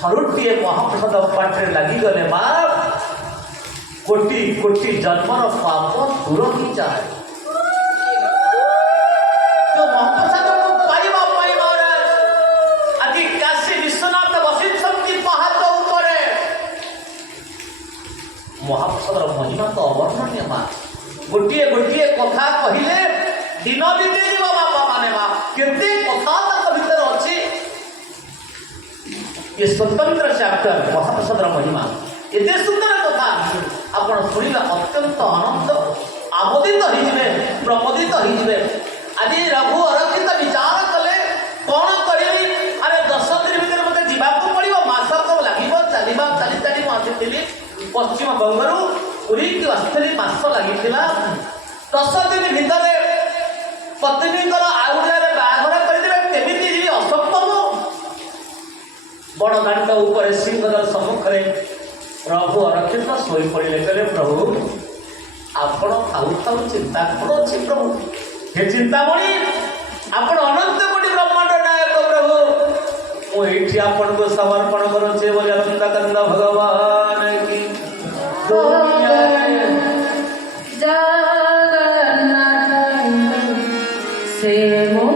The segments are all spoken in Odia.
ଥରୁଟିଏ ମହାପ୍ରସାଦ ପାଟିରେ ଲାଗିଗଲେ ମା କୋଟି କୋଟି ଜନ୍ମର ପାପ ଦୂର ହୋଇଯାଏ। ଯୋଉ ମହାପ୍ରସାଦକୁ ପାଇବା ପାଇଁ ମହାରାଜ ଆଜି କାଶୀ ବିଶ୍ୱନାଥ ବସିଛନ୍ତି ପାହାଚ ଉପରେ। ମହାପ୍ରସାଦର ମହିମା ତ ଅବର୍ଣ୍ଣନୀୟ ମା। ଗୋଟିଏ ଗୋଟିଏ କଥା କହିଲେ ଦିନ ବିତେଇଯିବ ବାପା ମାନେ ମା। କେତେ କଥା ତାଙ୍କ ଭିତରେ ଅଛି। ଏ ସ୍ୱତନ୍ତ୍ର ଚାପ୍ଟର ମହାପ୍ରସାଦର ମହିମା ଏତେ ସୁନ୍ଦର କଥା ଆପଣ ଶୁଣିଲେ ଅତ୍ୟନ୍ତ ଆନନ୍ଦ ଆମୋଦିତ ହେଇଯିବେ, ପ୍ରମୋଦିତ ହେଇଯିବେ। ଆଜି ରଘୁ ଅରକ୍ଷିତ ବିଚାର କଲେ କ'ଣ କରିବି? ଆରେ 10 ଦିନ ଭିତରେ ମୋତେ ଯିବାକୁ ପଡ଼ିବ, ମାସକ ଲାଗିବ। ଚାଲି ଚାଲି ମୁଁ ଆସିଥିଲି ପଶ୍ଚିମବଙ୍ଗରୁ ପୁରୀକୁ ଆସିଥିଲି, ମାସ ଲାଗିଥିଲା। 10 ଦିନ ଭିତରେ ପତ୍ନୀଙ୍କର ଆଉ ଗୋଟେ ବାହାଘର କରିଦେବେ, କେମିତି ଯିବି? ଅସମ୍ଭବ। ବଡ଼ ଦାଣ୍ଡ ଉପରେ ସିଂହଦ୍ୱାର ସମ୍ମୁଖରେ ରଘୁ ଅରକ୍ଷିତ ଶୋଇପଡ଼ିଲେ। କହିଲେ ପ୍ରଭୁ ଆପଣ ଥାଉ ଥାଉ ଚିନ୍ତା କ'ଣ ଅଛି ପ୍ରଭୁ? ହେ ଚିନ୍ତାମଣି ଆପଣ ଅନନ୍ତ କୋଟି ବ୍ରହ୍ମାଣ୍ଡ ନାୟକ ପ୍ରଭୁ, ମୁଁ ଏଇଠି ଆପଣଙ୍କୁ ସମର୍ପଣ କରୁଛି ବୋଲି ଅନନ୍ତକାନନ୍ଦ ଭଗବାନ କି ଜଗନ୍ନାଥ ସେ ମୋ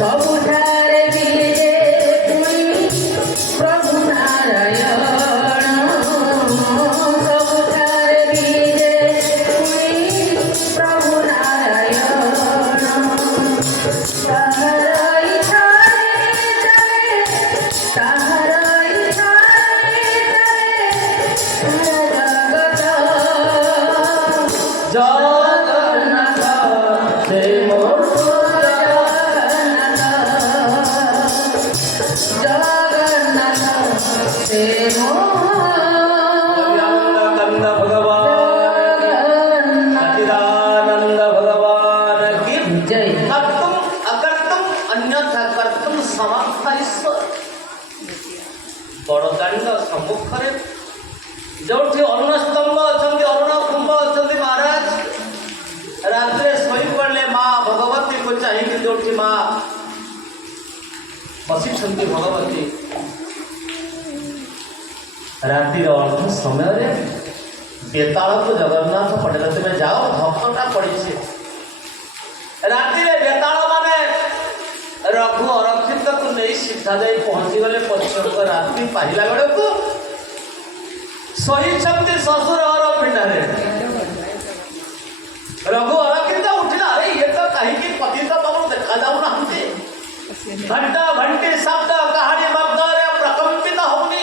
ସବୁଠାରେ ବିଜେ ପୁଣି ପ୍ରଭୁ ନାରାୟଣ, ସବୁଠାରେ ବିଜେ ପୁଣି ପ୍ରଭୁ ନାରାୟଣ। ତାହାର ଇଚ୍ଛାରେ ଚାଲେ, ତାହାର ଇଚ୍ଛାରେ ଚାଲେ ଜଗତ ସେ ବଡ଼ଦାଣ୍ଡ ସମ୍ମୁଖରେ ଯୋଉଠି ଅରୁଣ ସ୍ତମ୍ଭ ଅଛନ୍ତି, ଅରୁଣ କୁମ୍ଭ ଅଛନ୍ତି ମହାରାଜ, ରାତିରେ ଶୋଇପଡ଼ିଲେ ମା ଭଗବତୀକୁ ଚାହିଁକି ଯୋଉଠି ମା ବସିଛନ୍ତି ଭଗବତୀ, ରାତିର ଅର୍ଧ ସମୟରେ ବେତାଳକୁ ଜଗନ୍ନାଥ ପଠେଇଲେ, ତୁମେ ଯାଅ ଭକ୍ତଟା ପଡ଼ିଛି। ରାତିରେ ବେତାଳ ମାନେ ରଘୁ ଅରକ୍ଷିତକୁ ନେଇ ସିଧା ଯାଇ ପହଞ୍ଚିଗଲେ ପଶ୍ଚିମବଙ୍ଗ। ରାତି ପାହିଲା ବେଳକୁ ଶୋଇଛନ୍ତି ଶ୍ୱଶୁର ଘର ପିଣ୍ଡାରେ। ରଘୁ ଅରକ୍ଷିତ ଉଠିଲା, ଆରେ ଇଏ ତ କାହିଁକି ପତିତ ପାବନ ଦେଖାଯାଉନାହାନ୍ତି? ଘଣ୍ଟା ଘଣ୍ଟି ଶବ୍ଦ କାହାଣୀ ମଗ୍ନରେ ପ୍ରକମ୍ପିତ ହଉନି।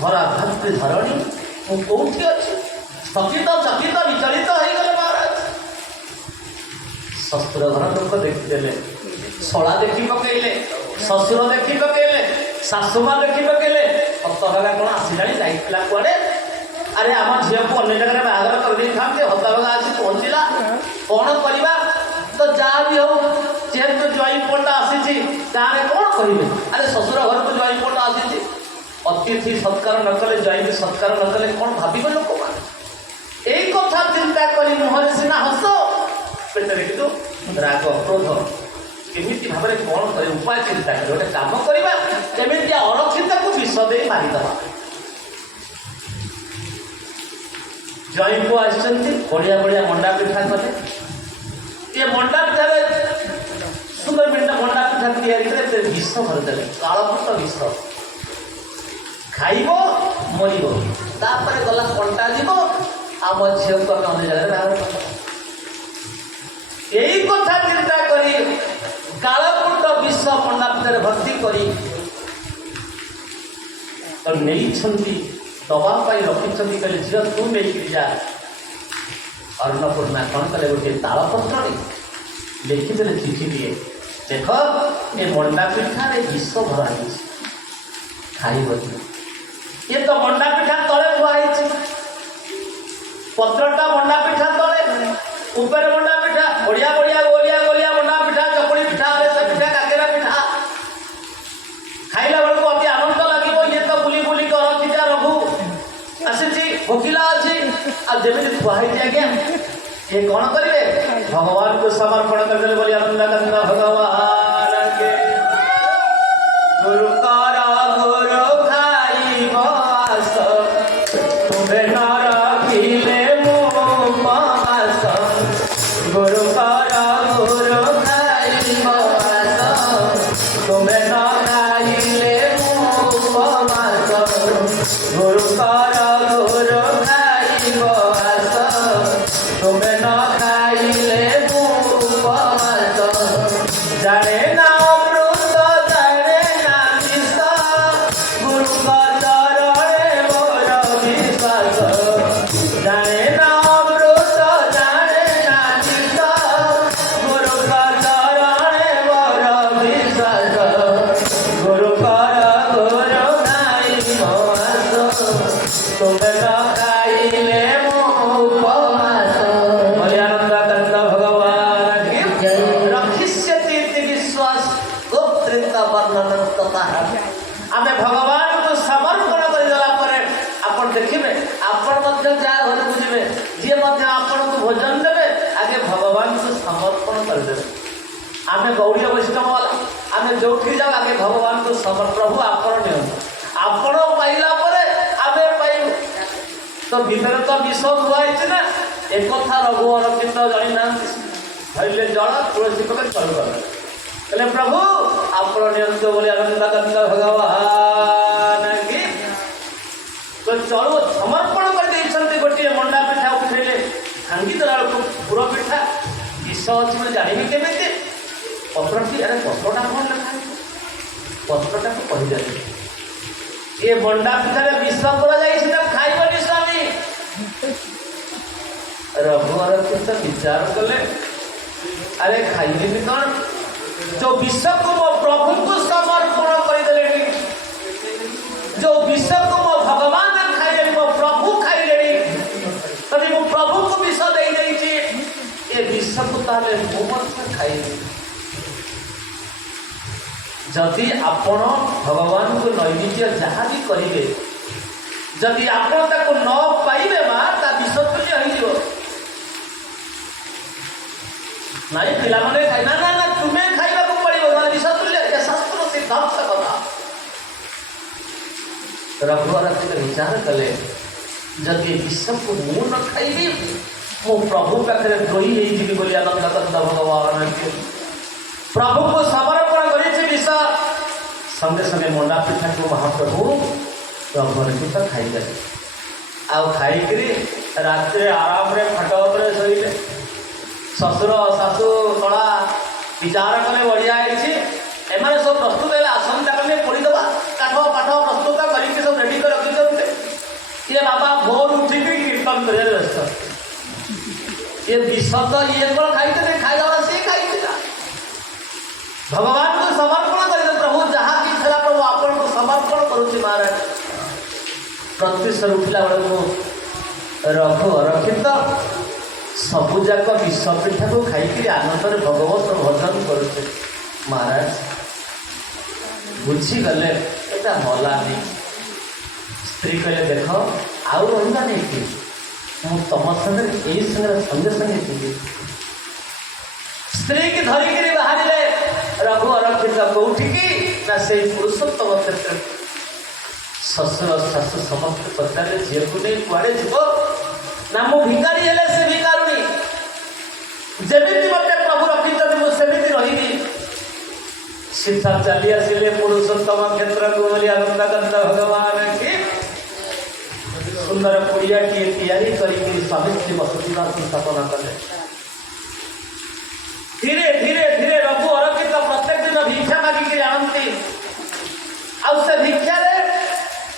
ଧରା ଧରତି ଧରଣୀ, ମୁଁ କୋଉଠି ଅଛି? ସ୍ଥଗିତ ଚକିତ ବିଚଳିତ ହେଇଗଲେ ମହାରାଜ। ଶ୍ୱଶୁର ଘର ଲୋକ ଦେଖିଦେଲେ, ଶଳା ଦେଖି ପକେଇଲେ, ଶ୍ୱଶୁର ଦେଖି ପକେଇଲେ, ଶାଶୁମା ଦେଖି ପକେଇଲେ। ହତଭାଗା କ'ଣ ଆସିଲାଣି, ଯାଇଥିଲା କୁଆଡ଼େ? ଆରେ ଆମ ଝିଅକୁ ଅନ୍ୟ ଜାଗାରେ ବାହାଘର କରିଦେଇଥାନ୍ତି, ହତଭାଗା ଆସି ପହଞ୍ଚିଲା, କ'ଣ କରିବା? ତ ଯାହା ବି ହଉ, ଯେହେତୁ ଜ୍ୱାଇଁ ପୁଅଟା ଆସିଛି, ଗାଁରେ କ'ଣ କହିବେ? ଆରେ ଶ୍ୱଶୁର ଘରକୁ ଜ୍ୱାଇଁ ପୁଅଟା ଆସିଛି, ଅତିଥି ସତ୍କାର ନ କଲେ, ଜ୍ୱାଇଁକି ସତ୍କାର ନ କଲେ କ'ଣ ଭାବିବେ ଲୋକମାନେ? ଏଇ କଥା ଚିନ୍ତା କରି ମୁହଁରେ ସିନା ହସ, ପେଟରେ କିନ୍ତୁ ରାଗ କ୍ରୋଧ। କେମିତି ଭାବରେ କ'ଣ କରି ଉପାୟ ଚିନ୍ତା କରି ଗୋଟେ କାମ କରିବା, କେମିତି ଅରକ୍ଷିତକୁ ବିଷ ଦେଇ ମାରିଦେବା। ଜ୍ୱାଇଁ ପୁଅ ଆସିଛନ୍ତି, ବଢ଼ିଆ ବଢ଼ିଆ ମଣ୍ଡା ପିଠା କଲେ। ଏ ମଣ୍ଡା ପିଠାରେ ସୁନ୍ଦର ମଣ୍ଡା ପିଠା ତିଆରି ବିଷ ଭରିଦେଲେ, କାଳକୃତ ବିଷ। ଖାଇବ ମରିବ, ତାପରେ ଗଲା କଣ୍ଟା ଯିବ। ଆମ ଝିଅକୁ ଆମେ ଅନ୍ୟ ଜାଗାରେ ବାହାର କରିବା। ଏଇ କଥା ଚିନ୍ତା କରି କାଳକୃତ ବିଷ ମଣ୍ଡା ଭିତରେ ଭର୍ତ୍ତି କରି ନେଇଛନ୍ତି, ଦବା ପାଇଁ ରଖିଛନ୍ତି। କହିଲେ ଝିଅ ତୁ ନେଇକିରି ଯା। ଅନ୍ନପୂର୍ଣ୍ଣା କ'ଣ କଲେ, ଗୋଟିଏ ତାଳପତ୍ରରେ ଲେଖିଦେଲେ ଚିଠିଟିଏ, ଦେଖ ଏ ମଣ୍ଡା ପିଠାରେ ବିଷ ଭରା ହେଇଛି, ଖାଇବନି। ଇଏ ତ ମଣ୍ଡା ପିଠା ତଳେ ଧୁଆ ହେଇଛି, ପତ୍ରଟା ମଣ୍ଡା ପିଠା ତଳେ, ଉପରେ ମଣ୍ଡା ପିଠା, ବଢିଆ ବଢିଆ ଗୋଲିଆ ଗୋଲିଆ ମଣ୍ଡା ପିଠା, ଚକୁଳି ପିଠା, ଆରିସା ପିଠା, କାକେରା ପିଠା। ଖାଇଲା ବେଳକୁ ଅତି ଆନନ୍ଦ ଲାଗିବ। ଇଏ ତ ବୁଲି ବୁଲି ରଖିଛା, ରଘୁ ଆସିଛି, ଭୋକିଲା ଅଛି, ଆଉ ଯେମିତି ଥୁଆ ହେଇଛି ଆଜ୍ଞା, ଇଏ କ'ଣ କରିବେ, ଭଗବାନଙ୍କୁ ସମର୍ପଣ କରିଦେଲେ ବୋଲି ଆନନ୍ଦ କାନ୍ଦ ଭଗବାନ କେ ଗୁରୁ କର ଗୁରୁ ଖାଇବ ଆସ, ତୁମେ ନ ରଖିଲେ ମୁଁ ଉପବାସ। ଗୁରୁ କର ଗୁରୁ ଖାଇବ ଆସ, ତୁମେ ନ ଖାଇଲେ ମୁଁ ଉପବାସ। ଗୁରୁ କର ଗୁରୁ ଖାଇବ ଆସ, ତୁମେ ନ ଖାଇଲେ ମୁଁ ଉପବାସ। ଜାଣେ ନା ଅମୃତ ଜାଣେ ନା ବିଷ, ଗୁରୁଙ୍କ ଚରଣେ ମୋର ବିଶ୍ୱାସ। ଜାଣେ ନା ଅମୃତ ଜାଣେ ନା ବିଷ, ଗୁରୁଙ୍କ ଚରଣେ ମୋର ବିଶ୍ୱାସ। ଗୁରୁଙ୍କର ଗୁରୁ ଖାଇବ ଆସ, ତୁମେ ନ ଖାଇଲେ ମୁଁ ଉପବାସ। ଆନନ୍ଦ କାନ୍ଦ ଭଗବାନ ରଖିଷ୍ୟତି ବିଶ୍ୱାସ ଗୋତ୍ରିତ ବର୍ଣ୍ଣନ ତଥା। ଆମେ ଭଗବାନଙ୍କୁ ସମର୍ପଣ କରିଦେଲା ପରେ ଆପଣ ଦେଖିବେ, ଆପଣ ମଧ୍ୟ ଯାହା ଘରକୁ ଯିବେ, ଯିଏ ମଧ୍ୟ ଆପଣଙ୍କୁ ଭୋଜନ ଦେବେ, ଆଗେ ଭଗବାନଙ୍କୁ ସମର୍ପଣ କରିଦେବେ। ଆମେ ଗୌଡ଼ୀୟ ବୈଷ୍ଣବ ବାଲା, ଆମେ ଯୋଉଠି ଯାଉ ଆଗେ ଭଗବାନଙ୍କୁ ପ୍ରଭୁ ଆପଣ ନିଅନ୍ତୁ, ଆପଣ ପାଇଲା ପରେ ଆମେ ପାଇବୁ। ତ ଭିତରେ ତ ବିଷ ଧୁଆ ହେଇଛି ନା, ଏକଥା ରଘୁ ଅରକ୍ଷିତ ଜାଣିନାହାନ୍ତି। ଧରିଲେ ଜଳ, ତୁଳସୀ ପକେଇ ଚଳୁ କଲେ, କହିଲେ ପ୍ରଭୁ ଆପଣ ନିଅନ୍ତୁ ବୋଲି ଆନନ୍ଦ କାନ୍ଦ ଭଗବାନ କି ଚଳୁ ସମର୍ପଣ କରିଦେଇଛନ୍ତି। ଗୋଟିଏ ମଣ୍ଡା ପିଠା ଉଠେଇଲେ, ଭାଙ୍ଗି ଦେଲା ବେଳକୁ ପୁର ପିଠା, ବିଷ ଅଛି ବୋଲି ଜାଣିବି କେମିତି? ପତ୍ରଟି, ଆରେ ପତ୍ରଟା କ'ଣ ଲେଖା ହେଇଛି, ପତ୍ରଟାକୁ କହିଦେଲେ ଏ ମଣ୍ଡା ପିଠାରେ ବିଷ କରାଯାଇଛି, ତାକୁ ଖାଇବନି ସ୍ୱାମୀ। ରଘୁବର କିନ୍ତୁ ବିଚାର କଲେ, ଆରେ ଖାଇବେନି କ'ଣ, ଯୋଉ ବିଷକୁ ମୋ ପ୍ରଭୁଙ୍କୁ ସମର୍ପଣ କରିଦେଲେଣି, ଯୋଉ ବିଷକୁ ମୋ ଭଗବାନ ଖାଇଲେଣି, ମୋ ପ୍ରଭୁ ଖାଇଲେଣି, ଯଦି ମୁଁ ପ୍ରଭୁଙ୍କୁ ବିଷ ଦେଇଦେଇଛି, ଏ ବିଷକୁ ତାହେଲେ ମୁଁ ମଧ୍ୟ ଖାଇବି। ଯଦି ଆପଣ ଭଗବାନଙ୍କୁ ନୈବେଦ୍ୟ ଯାହା ବି କରିବେ, ଯଦି ଆପଣ ତାକୁ ନ ପାଇବେ ମା, ତା ବିଷ ତୁଲ୍ୟ ହେଇଯିବ। ନାଇଁ ପିଲାମାନେ ଖାଇ, ନା ନା ନା ତୁମେ ଖାଇବାକୁ ପଡ଼ିବ, ନହେଲେ ବିଷ ତୁଲ୍ୟ। ଶାସ୍ତ୍ର ସିଦ୍ଧାନ୍ତ କଥା। ରଘୁବର ବିଚାର କଲେ, ଯଦି ବିଷକୁ ମୁଁ ନ ଖାଇବି, ମୁଁ ପ୍ରଭୁ ପାଖରେ ଦ୍ରୋହୀ ହେଇଯିବି ବୋଲି ଆନନ୍ଦ କାନ୍ଦ ଭଗବାନ ପ୍ରଭୁଙ୍କୁ ସମର୍ପଣ କରିଛି ବିଷ। ସଙ୍ଗେ ସଙ୍ଗେ ମଣ୍ଡା ପିଠାକୁ ମହାପ୍ରଭୁ ରଘୁବର ଖାଇଦେଲେ। ଆଉ ଖାଇକିରି ରାତିରେ ଆରାମରେ ଖଟ ଉପରେ ଶୋଇଲେ। ଶ୍ୱଶୁର ଶାଶୁ କଳା ବିଚାର କଲେ, ବଢ଼ିଆ ହେଇଛି, ଏମାନେ ସବୁ ପ୍ରସ୍ତୁତ ହେଲେ, ଆସନ୍ତା କାଲି ପୋଡ଼ିଦେବା, କାଠ ପାଠ ପ୍ରସ୍ତୁତ କରିକି ସବୁ ରେଡ଼ି କରି ରଖିଛନ୍ତି। ଇଏ ବାବା ଭୋର ଉଠିକି କୀର୍ତ୍ତନ କରିବାରେ ବ୍ୟସ୍ତ। ଇଏ ବିଷ ତ ଇଏ କ'ଣ ଖାଇଥିଲେ, ଖାଇଦେବା ସିଏ ଖାଇଥିଲା। ଭଗବାନଙ୍କୁ ସମର୍ପଣ କରିଦେଲେ, ପ୍ରଭୁ ଯାହା ବି ଥିଲା ପ୍ରଭୁ ଆପଣଙ୍କୁ ସମର୍ପଣ କରୁଛି ମହାରାଜ। ପ୍ରତିଶୋଧ ଉଠିଲା ବେଳକୁ ରଘୁ ଅରକ୍ଷିତ ସବୁଯାକ ବିଷ ପିଠାକୁ ଖାଇକିରି ଆନନ୍ଦରେ ଭଗବତ ଭଜନ କରୁছে। ମହାରାଜ ବୁଝିଗଲେ ଏଟା ମଲାନି। ସ୍ତ୍ରୀ କହିଲେ, ଦେଖ ଆଉ ରହିବା ନେଇକି, ମୁଁ ତମ ସାଙ୍ଗରେ ଏଇ ସାଙ୍ଗରେ ସଙ୍ଗେ ସଙ୍ଗେ ଯିବି। ସ୍ତ୍ରୀ କି ଧରିକିରି ବାହାରିଲେ ରଘୁ ଅରକ୍ଷିତ। କୋଉଠିକି ନା ସେଇ ପୁରୁଷୋତ୍ତମ କ୍ଷେତ୍ର। ଶ୍ୱଶୁର ଶାଶୁ ସମସ୍ତେ ପଚାରିଲେ, ଝିଅକୁ ନେଇ କୁଆଡ଼େ ଯିବ? ନା ମୁଁ ଭିକାରୀ ହେଲେ ସେ ଭିକାରୁଣୀ, ଯେମିତି ମୋତେ ପ୍ରଭୁ ରଖିଛନ୍ତି ମୁଁ ସେମିତି ରହିବି। सीधा चली आसिले पुरुषोत्तम क्षेत्र को बोली आनंद कंद भगवान की सुंदर पुड़िया तैयारी करके स्वामी श्री वसुदेव स्थापना कले। धीरे धीरे धीरे रघु अरक्षित प्रत्येक दिन भिक्षा मागिक आनती से भिक्षा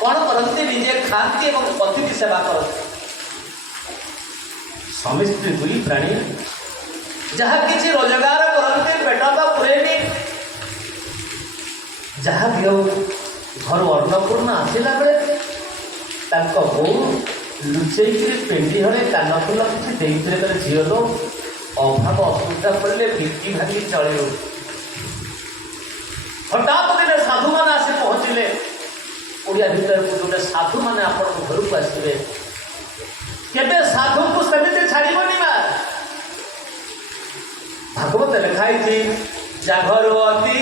कौन करती निजे खाती और पति की सेवा करती। स्वामी स्त्री दुई प्राणी जहाँ किसी रोजगार करते पेट तो पुरेनी जहाँ भी हो घर अन्नपूर्ण आसला बेले बो लुचेक पेंडी हले कानफुल किसी देते झील तो अभाव असुविधा पड़े भिक्की भागी चल। हठात दिन साधु मैंने आसी पहुँचले ओडिया भितर जो साधु मैंने आप घर को आसवे केबे साधु को सेमती छाड़बनी मा भागवत लिखाई जागरवती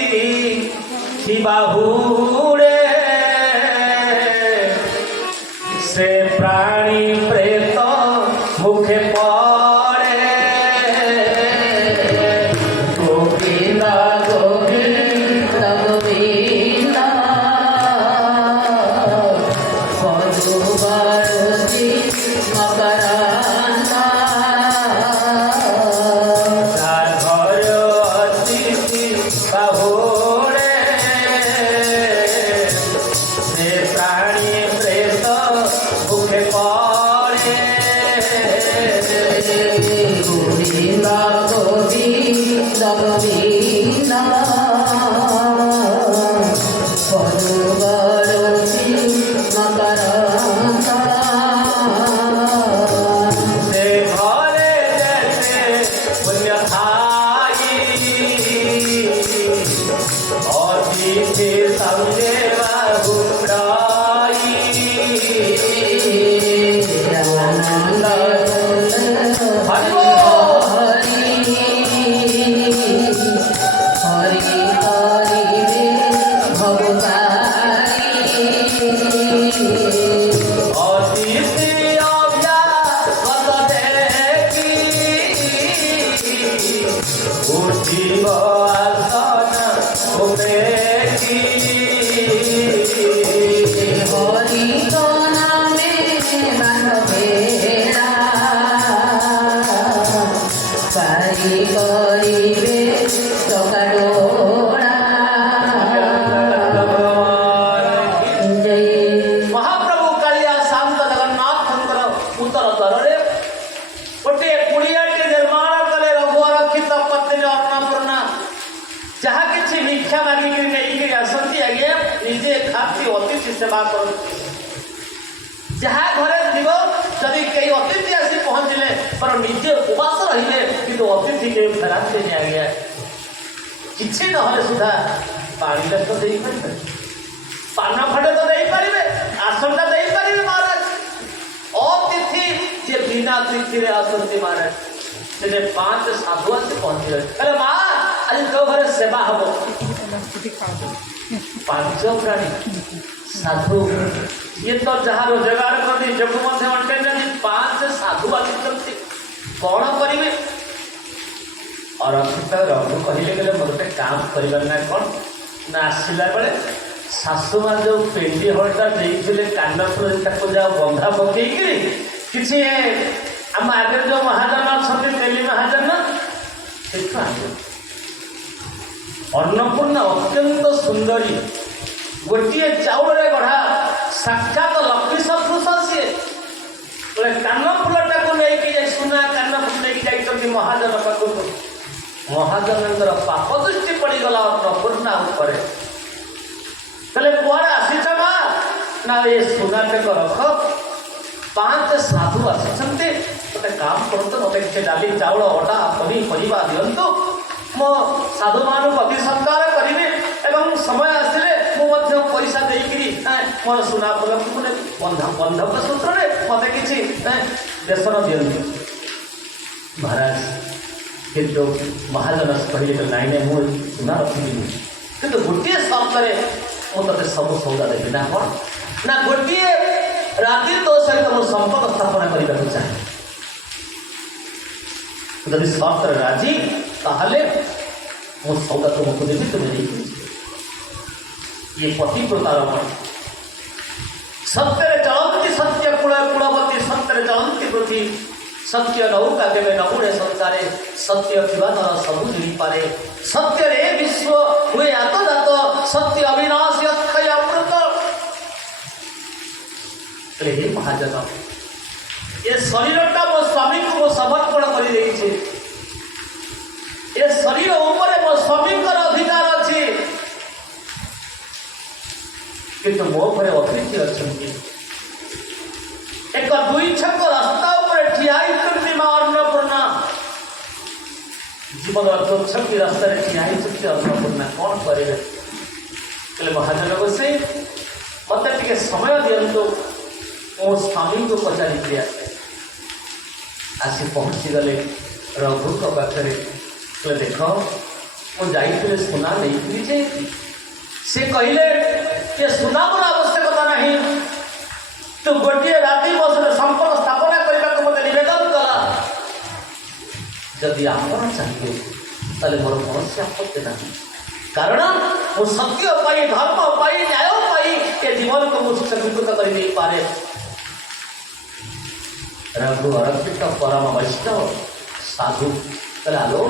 बाहुड़े से प्राणी प्रेत मुखे पड़े गोविंद गोविंद गोविंद पदुवरती मकरंद जागरवती बाहुड़े से प्राणी प्रेत मुखे पड़े गोविंद गोविंद गोविंद पदुवरती मकरंद से घरे जैसे पुण्य थाई अतिथि संगे बाहुड़ाई आनंद हरि बोल। हरि हरि रे भगवारी अतिथि अभ्यागत देखी उठिब आसन उमेकी हरि तो नामे मानवेरा पारी करिबे सकाडोरा जय महाप्रभु कालिया शांत जगन्नाथ उत्तर तरे गोटे कुड़ियाटे निर्माण कले रघुअरक्षित पत्नी अन्नपूर्णा जहाँ किसी भिक्षा मागिक नहीं आसती आगे निजे खाती अतिथि सेवा कर जहाँ घरे थी जदि कई अतिथि आसी पहुँचले पर निजे उपवास रहिले कि अतिथि के फेराते नहीं आगे किसी ना सुधा पानी तो दे पारे पान खंडे तो दे पारे आसनटा दे पारे महाराज अतिथि जे बिना तिथि आसती महाराज से 5 साधु आसी पहुँचे अरे माँ आज तो घरे सेवा हम 5 प्राणी साधु ये तो जहाँ रोजगार करते जब अंटे 5 साधु आसी कौन करेंगे और रघु कहले गले मोटे काम कर कौन ना आसला बेले शाशु माँ जो पेंडी हलटा देते कानपुर जा बंधा पकई किसी आम आगे जो महाजन अच्छा तेली महाजन से अन्नपूर्णा अत्यंत सुंदरी गोटे चाउल गढ़ा साक्षात लक्ष्मी सदृश सी बोले कानफुलटा को लेकिन सुना कानफुल लेकिन जाइए महाजन पाखक महाजन पाप दृष्टि पड़गला अन्नपूर्णा उपरे कहले कुआड़े आसीच माँ ना ये सुनाटेक रख 5 साधु आसी गोटे काम करते मत किसी डाली चाउल अटा पनीपरिया दिंतु मो साधु मान अति सत्कार करी एवं समय आसिले मुझे पैसा देकरी मोर सुना फल बंधक सूत्र में मत किसी बेसन दिखती महाराज किंतु महाजन कहले नाई नाई मुझे सुना रखी किंतु गोटे शब्द मुझे सब सौदा देवी ना कौन ना गोटे राति तो सहित मोर संपर्क स्थापना करने को चाहे जब शर्त राजी ताहले मो सौदा तुमको देवी तुम्हें नहीं ये पतिव्रता रमणी सत्य चलती सत्य कूल कूलवती सत्य चलती पृथ्वी सत्य नौका केवे नबुड़े संसारे सत्य जीवन सबू जी पारे सत्य रे विश्व हुए आतजात सत्य अविनाशी अक्षय अमृत हे महाजन ये शरीरटा मो स्वामी को मो समर्पण कर ये शरीर ऊपर मो स्वामी अधिकार अच्छी किंतु मो पर अतिथि अच्छा एक दुई छक रास्ता ऊपर ठियाई माँ अन्नपूर्णा जीवन चौछकी रास्ता ठियाई अन्नपूर्णा कौन करेंगे कहले महाजन गोसाई मत टे समय दिंतु मो स्वामी को पचारि आसी पहुँची गले रघु पाखे कहले देख मुझे सुना नहीं से कहले ये सुना मोर आवश्यकता नहीं तू गोटे राति मो सहित संपर्क स्थापना करने को मत नवेदन कला जदि आप चाहिए ताले मोर कौन आपत्ति नहीं कारण मु सत्य पाई धर्म पाई न्याय पाई ये जीवन को मुझे स्वीकृत कर नहीं पारे रघु अरक्षित परम वैष्णव साधु कहलो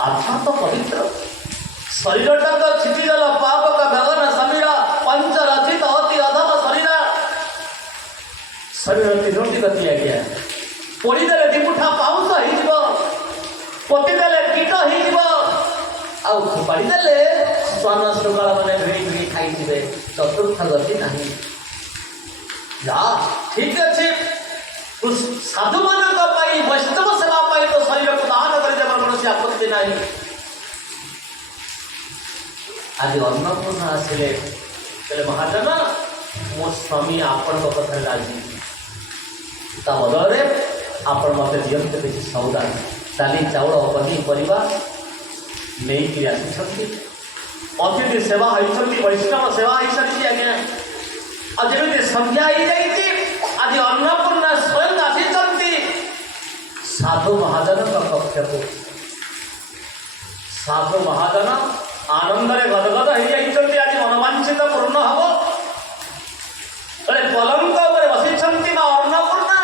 आत्मा तो पवित्र शरीर तो छिटिगल पाप का गगन समीरा पंच रचित अति अधम शरीर तीनोटी गति आज्ञा पोड़ीदे दिमुठा पाउस हो पोतीदे कीट हो फोपाड़ीदे स्वान श्रृंगाल मैंने भिड़ी भिड़ी खाई चतुर्थ गति नहीं जा ठीक अच्छे साधु मान वैष्णव सेवा पाई तो शरीर को दान कर कौन आपत्ति नहीं आज अन्नपूर्णा आसिले कहले महाजन मो स्वामी आपण कथा राजी ता बदल आपण मत दिखते किसी सौदा डाली चाउल पनीपरिया नहीं आसी अतिथि सेवा होती वैष्णव सेवा हो सारी आज्ञा आज जमी संध्या हो आज अन्नपूर्णा स्वयं आसी साधु महाजन कक्ष को साधु महाजन आनंदरे गदगद हो आज मनोवांछित पूर्ण हम पलंक बसी अन्नपूर्णा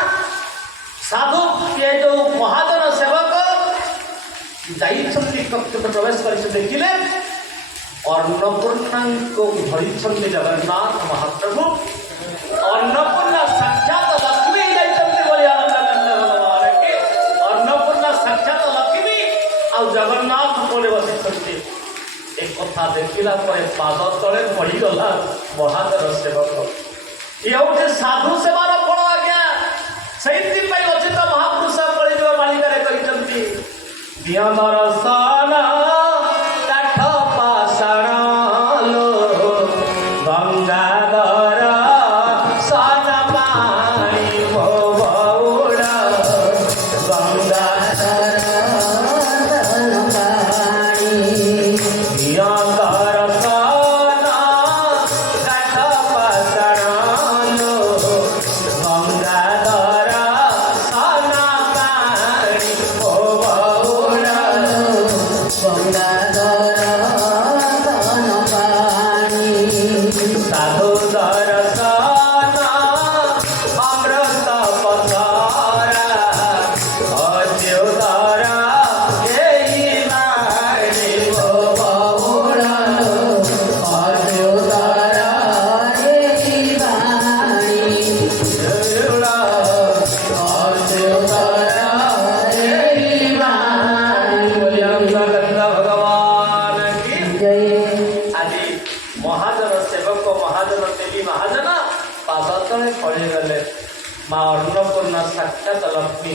साधु ये जो महाजन सेवक जाइछन्ति कक्ष प्रवेश कर देखिले अन्नपूर्णा को धरी जगन्नाथ महाप्रभु अन्नपूर्णा साक्षात लक्ष्मी बोली भगवान के अन्नपूर्णा साक्षात लक्ष्मी आ जगन्नाथ बोले बसी एक कथा देखला पाद तले पड़गला महाजन सेवक ये हूँ साधु सेवार फल आज्ञा से अच्छे तो महापुरुष पड़े बालिकार कहते दिया दर्शन काठ पाषाण गंगाधर सन पाणी मो बौड़ा गंगाधर दिया माँ अन्नपूर्णा साक्षात लक्ष्मी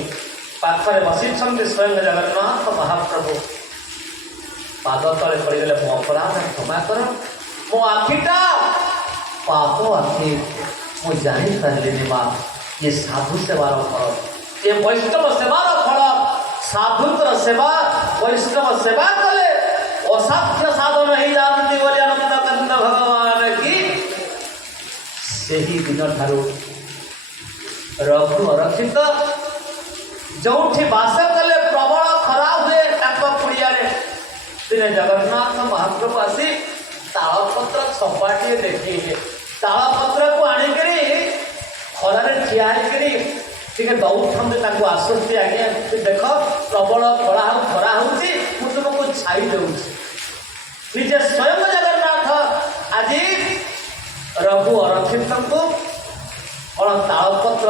पाखरे बसी स्वयं जगन्नाथ महाप्रभु पाद तले पड़गले मो अपराध क्षमा कर मो आखिटा पाप आखि मुझे जानी पारे माँ ये साधु सेवार फल ये वैष्णव सेवार फल साधुत्र सेवा वैष्णव सेवा कले असाध्य साधन ही जानती बोली आनंद कंद भगवान की से ही दिन ठारू रघु अरक्षित जो बास कले प्रबल खरा हुए पुड़िया दिने जगन्नाथ महाप्रभु आसी ତାଳପତ୍ର ସପାଟିଏ ଦେଖେଇଲେ। ତାଳପତ୍ରକୁ ଆଣିକରି ଖରାରେ ଠିଆ ହେଇକରି ଟିକେ ଦଉଛନ୍ତି ତାଙ୍କୁ ଆଶ୍ୱସ୍ତି, ଆଜ୍ଞା ଦେଖ ପ୍ରବଳ ଖରା ହେଉଛି, ମୁଁ ତୁମକୁ ଛାଇ ଦେଉଛି। ନିଜେ ସ୍ୱୟଂ ଜଗନ୍ନାଥ ଆଜି ରଘୁ ଅରକ୍ଷିତଙ୍କୁ କ'ଣ ତାଳପତ୍ର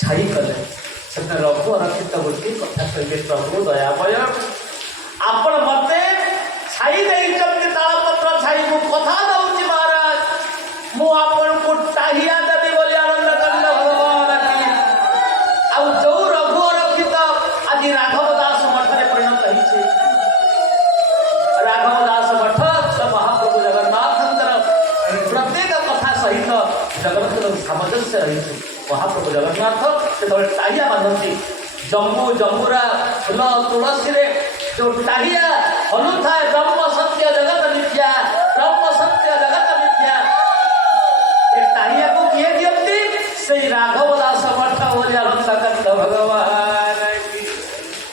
ଛାଇ କଲେ। ସେଟା ରଘୁ ଅରକ୍ଷିତ ଗୋଟିଏ କଥା କହିଲେ, ପ୍ରଭୁ ଦୟାମୟ ଆପଣ ମତେ ଛାଇ ଦେଇଛନ୍ତି, ତାଳପତ୍ର ଛାଇ, ମୁଁ କଥା ଦଉଛି ମହାରାଜ ମୁଁ ଆପଣଙ୍କୁ ଟାହିଆ ଦେବି ବୋଲି ଆନନ୍ଦ କଲେ ଭଗବାନ। ଆଉ ଯୋଉ ରଘୁ ଅରକ୍ଷିତ ଆଜି ରାଘବ ଦାସ ମଠରେ ପରିଣତ ହେଇଛି, ରାଘବ ଦାସ ମଠ ମହାପ୍ରଭୁ ଜଗନ୍ନାଥଙ୍କର ପ୍ରତ୍ୟେକ କଥା ସହିତ ଜଗନ୍ନାଥଙ୍କର ସାମଞ୍ଜସ୍ୟ ରହିଛି। ମହାପ୍ରଭୁ ଜଗନ୍ନାଥ ସେତେବେଳେ ଟାହିଆ ବାନ୍ଧନ୍ତି, ଜମ୍ବୁରା ଫୁଲ ତୁଳସୀରେ ଯୋଉ ଟାହିଆ ହଲୁଥାଏ, ବ୍ରହ୍ମ ସତ୍ୟ ଜଗତ ମିଥ୍ୟା, ବ୍ରହ୍ମ ସତ୍ୟ ଜଗତ ମିଥ୍ୟା, ଏ ଟାହିଆକୁ କିଏ ଦିଅନ୍ତି? ସେଇ ରାଘବ ଦାସ ମଠ ବୋଲି ଆନନ୍ଦ କନ୍ଦ ଭଗବାନ।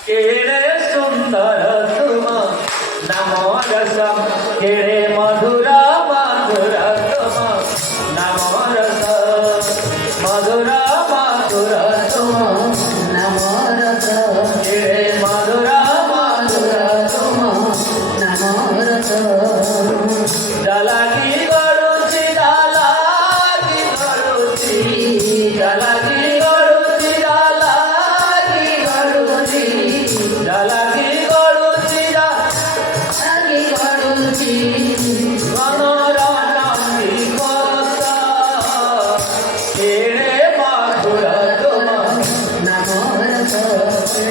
କେଡ଼େ ସୁନ୍ଦର ତୁମ ନାମ ରସ, କେଡ଼େ ମଧୁର ମଧୁର ତୁମ ନାମ ରସ, ମଧୁର ମଧୁର ତୁମ নাম রস, କେଡ଼େ ମଧୁର ମଧୁର তুম নাম রস, ଜଲାଗି ଗଡ଼ୁଛି, ଜଲାଗି ଗଡ଼ୁଛି, ଜଲାଗି ଗଡ଼ୁଛି, ଜଲାଗି ଗଡ଼ୁଛି, ଜଲାଗି ଗଡ଼ୁଛି, লাগি গড়ুছি, ମନର ନନ୍ଦୀ କରତ, କେଡ଼େ ମଧୁର ତୁମ নাম রস,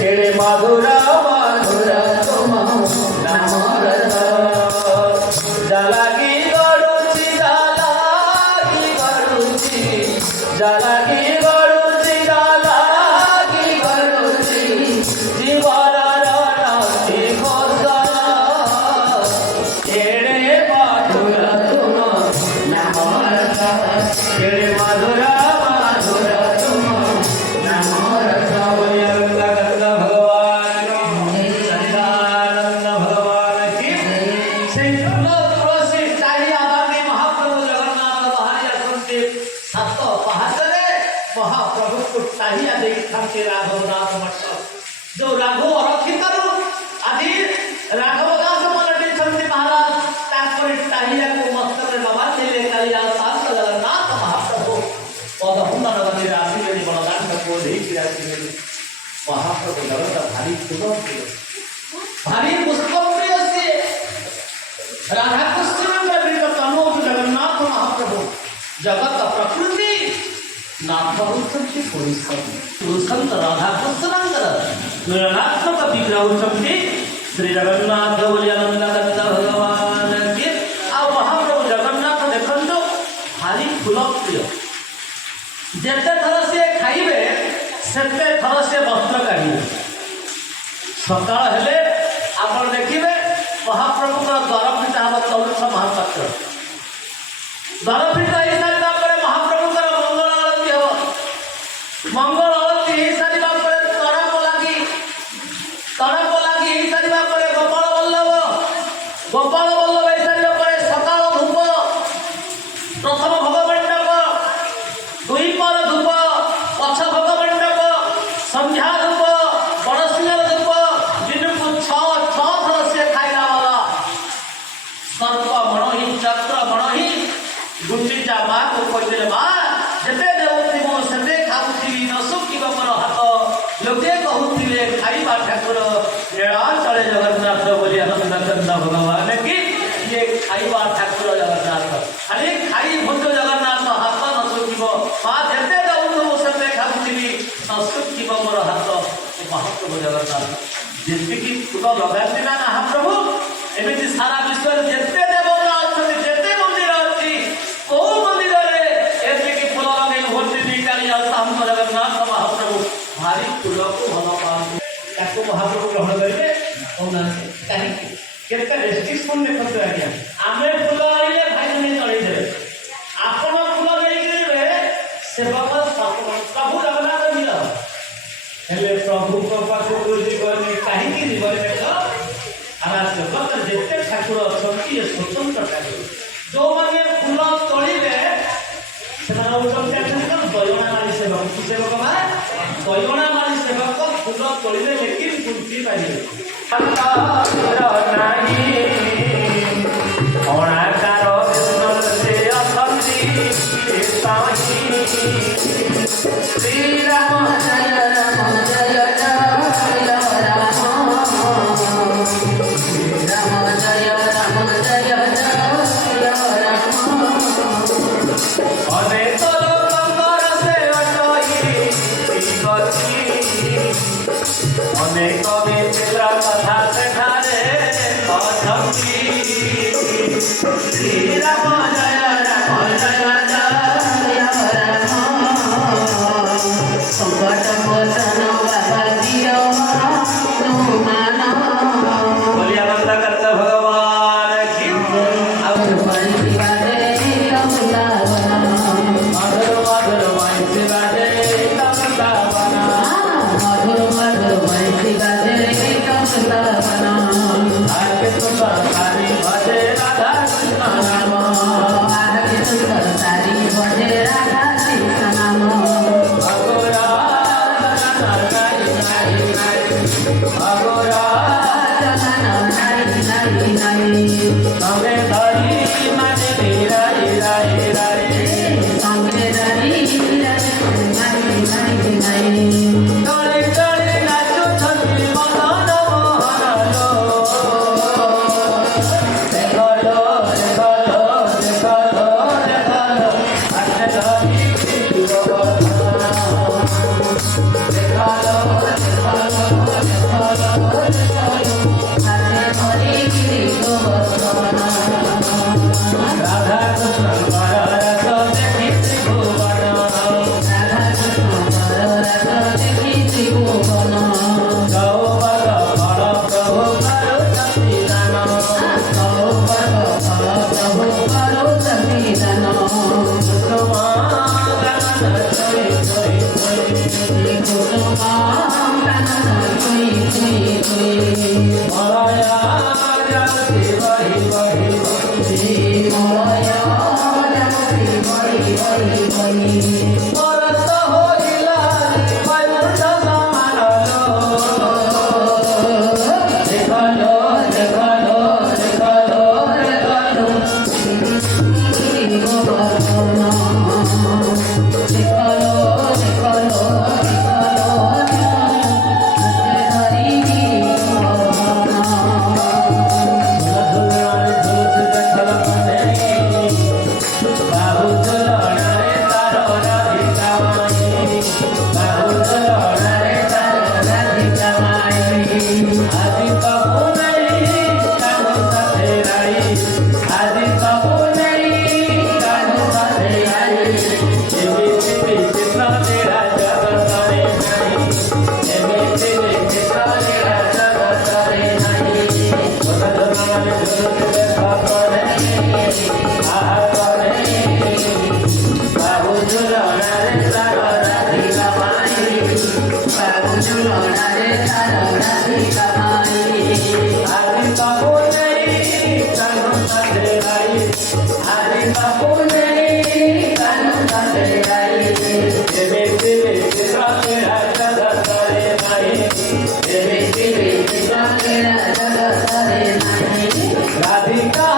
କେଡ଼େ ମଧୁର ମଧୁର তুম নাম রস, ଜଲାଗି ଗଡ଼ୁଛି, ଜଲାଗି ଗଡ଼ୁଛି, ଜଲାଗି ଗଡ଼ୁଛି, ଜଲାଗି গড়ুছি, ଜୀବନର ନଦୀ ଘୋଷ, କେଡ଼େ ମଧୁର তুম নাম রস, କେଡ଼େ ମଧୁର ମଧୁର তুম নাম রস, ଆନନ୍ଦ କନ୍ଦ ଭଗବାନ ସଚ୍ଚିଦାନନ୍ଦ ଭଗବାନ କି ସେଇ ଫୁଲ ତୁଳସୀ ଟାହିଆ ବାନ୍ଧି ମହାପ୍ରଭୁ ଜଗନ୍ନାଥ ବାହାରି ଆସନ୍ତି। ସାତ ପାହାଚରେ ମହାପ୍ରଭୁଙ୍କୁ ଟାହିଆ ଦେଇଥାନ୍ତି ରାଘବଦାସ ମଠ। ଯୋଉ ରାଘୁ ଅରକ୍ଷିତରୁ ଆଜି ରାଘବ ଦାସ ପଲଟିଛନ୍ତି ମହାରାଜ, ତାଙ୍କରି ଟାହିଆକୁ ମସ୍ତକରେ ନବାନ୍ଧିଲେ କାଳିଆ ଶାନ୍ତ ଜଗନ୍ନାଥ ମହାପ୍ରଭୁ ପଦକୁନ୍ଦନ ଗତିରେ ଆସିଲେଣି, ବଡ଼ଦାଣ୍ଡକୁ ଓହ୍ଲେଇକି ଆସିଲେଣି। ମହାପ୍ରଭୁ ଜଗନ୍ନାଥ ଭାରି ଫୁଲ ପ୍ରିୟ, ଭାରି ପୁଷ୍ପ ପ୍ରିୟ ସିଏ। ରାଧାକୃଷ୍ଣଙ୍କ ତନୁ ଜଗନ୍ନାଥ ମହାପ୍ରଭୁ ଜଗତ ପ୍ରକୃତି ନାଥ ହେଉଛନ୍ତି ପୁରୁଷନ୍ତ ରାଧାକୃଷ୍ଣଙ୍କର ମିଳନାତ୍ମକ ବିଗ୍ରହ ହେଉଛନ୍ତି ଶ୍ରୀ ଜଗନ୍ନାଥ ବୋଲି ଆନନ୍ଦ କନ୍ଦ ଭଗବାନ କି। ଆଉ ମହାପ୍ରଭୁ ଜଗନ୍ନାଥ ଦେଖନ୍ତୁ ଭାରି ଫୁଲ ପ୍ରିୟ, ଯେତେ ଥର ସିଏ ଖାଇବେ ସେତେ ଥର ସିଏ ବସ୍ତ୍ର କାଢ଼ିବେ। ସକାଳ ହେଲେ ଆପଣ ଦେଖିବେ ମହାପ୍ରଭୁଙ୍କର ଦ୍ୱାରପିଠା ହେବ ଚଉଷ ମହାପାତ୍ର। ଦ୍ୱାରପିଠା ହେଇସାରିବା ପରେ ମହାପ୍ରଭୁଙ୍କର ମଙ୍ଗଳ ଆଳତୀ ହେବ। ମଙ୍ଗଳ ଆଳତୀ ହେଇସାରିବା ପରେ ତଡ଼ପ ଲାଗି ହେଇସାରିବା ପରେ ଗୋପାଳ ବଲ୍ଲଭ ହେଇସାରିବା ପରେ ସକାଳ ଧୂପ, ପ୍ରଥମ ଭୋଗ ମଣ୍ଡପ, ଦୁଇପହର ଧୂପ, ପଛ ଭୋଗ ମଣ୍ଡପ, ସନ୍ଧ୍ୟା ଧୂପ, ବଡ଼ସିଂହର ଧୂପ, ଦିନକୁ ଛଅ ଥର ସିଏ ଖାଇଲା ବାଲା। ସର୍ପ ମଣହି, ଚକ୍ର ମଣହି, ଗୁଣ୍ଡିଚା ମାକୁ କହିଥିଲେ, ମା ଯେତେ ଦେଉଥିବ ସେତେ ଖାଉଥିବି, ନ ଶୁଖିବ ମୋର ହାତ। ଲୋକେ କହୁଥିଲେ ଖାଇବା ଠାକୁର, ନୀଳାଚଳେ ଜଗନ୍ନାଥ ବୋଲି ଆନନ୍ଦ କନ୍ଦ ଭଗବାନ କି। ଇଏ ଖାଇବା ଠାକୁର ଜଗନ୍ନାଥ, ଖାଲି ଖାଇ ଭୁଜ ଜଗନ୍ନାଥ, ହାତ ନ ଶୁଖିବ। ମା ଯେତେ ଦେଉଥିବ ସେତେ ଖାଉଥିବି, ନ ଶୁଖିବ ମୋର ହାତ। ମହାପ୍ରଭୁ ଜଗନ୍ନାଥ ଯେତିକି ଫୁଲ ଲଗାନ୍ତି ନା ମହାପ୍ରଭୁ, ଏମିତି ସାରା ବିଶ୍ୱରେ ଯେତେ ଦେବତା ଅଛନ୍ତି, ଯେତେ ମନ୍ଦିର ଅଛି, କୋଉ ମନ୍ଦିରରେ ଏତିକି ଫୁଲ ଲଗେଇ ଭୋଟିନି କାଳିଆ ଶାନ୍ତ ଜଗନ୍ନାଥ ମହାପ୍ରଭୁ ଭାରି ଫୁଲକୁ ଭଲ ପାଆନ୍ତି। ତାକୁ ମହାପ୍ରଭୁ ଗ୍ରହଣ କରିବେ କହୁନାହାନ୍ତି କାହିଁକି? କେତେ ରେଷ୍ଟ୍ରିକ୍ସନ୍ ଦେଖନ୍ତୁ ଆଜ୍ଞା। ଆମେ ଫୁଲ ଆଣିଲେ ଭାଇମାନେ ଚଳେଇ ଦେବେ, ଆପଣ ଫୁଲ ନେଇକି ଯିବେ ସେବକ ପ୍ରଭୁ ଜଗନ୍ନାଥ ମିଳ। ହେଲେ ପ୍ରଭୁଙ୍କ ପାଖକୁ ଯିବନି, କାହିଁକି ଯିବନି ଦେଖ? ଆମ ଜଗତ ଯେତେ ଠାକୁର ଅଛନ୍ତି ଏ ସ୍ୱତନ୍ତ୍ରଟାକୁ ଯେଉଁମାନେ ଫୁଲ ତୋଳିବେ ସେମାନେ ହେଉଛନ୍ତି ଦୟଣାମାଳି ସେବକ। କି ସେବକ ବା ଦୟଣାମାଳି ସେବକ ଫୁଲ ତୋଳିଲେ ଲେକିନ୍ ଗୁଣ୍ଠି ପାରିବେ ଅଣାକାର ସେ ଅଛନ୍ତି ଶ୍ରୀରାମ ଜୟ ରାମ ଜୟ ଜୟ ରାମ ଶ୍ରୀରାମ ଜୟ ରାମ ଜୟ ଜୟ ରାମ ଅନେକ ଲୋକଙ୍କର ସେ ଅନେକ ବିଚିତ୍ର କଥା ସେଠାରେ ଅଛନ୍ତି ଶ୍ରୀରାମ ଜୟ ରାମ ଜୟ ସଂକଟ ମୋଚନ ବାବା ଦିଅ ହନୁମାନ बोलिया बंदा करता भगवान की और बंसी बाजे कमलावना मधुर मधुर वंशी बाजे कमलावना मधुर मधुर बंसी बाजे कमलावना आके सुंदर सारी भजे राधा कृष्ण नाम आगे सुंदर सारी भजे राधा कृष्ण नाम भगोरा भगोरा हमें धरी मन राई राई राई चले चले नाचो छंदी मदन मोहन लो देखो लो देखो लो देखो लो देखो लो हाथ धरी देखो लो देखो लो राधा कृष्ण रस देखी त्रिभुवन गौवर फल प्रभु करुणती दान कुसुमा गगन सोई सोई सोई मलया जगति वही वही परत होइला वैकुंठ समान लो देखो लो देखो लो देखो लो देखो लो झुलझुलारे झुलझुल खल मने बाहु झुलणारे तारो राधिका माई बाहु झुलणारे तारो राधिका माई आदि कबू नहीं कानू साथे राई आदि कबू नहीं कानू साथे राई एमिति विचित्र तेरा जगत रे नहीं एमिति विचित्र तेरा जगत रे नहीं झुलझुलारे झुलझुल खल मने आहा करे बाहु झुलणारे तारो राधिका माई आदि कबू नहीं कानू साथे राई आदि कबू नहीं कानू साथे राई एमिति विचित्र तेरा जगत रे नहीं एमिति विचित्र तेरा जगत रे नहीं राधिका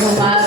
তোমার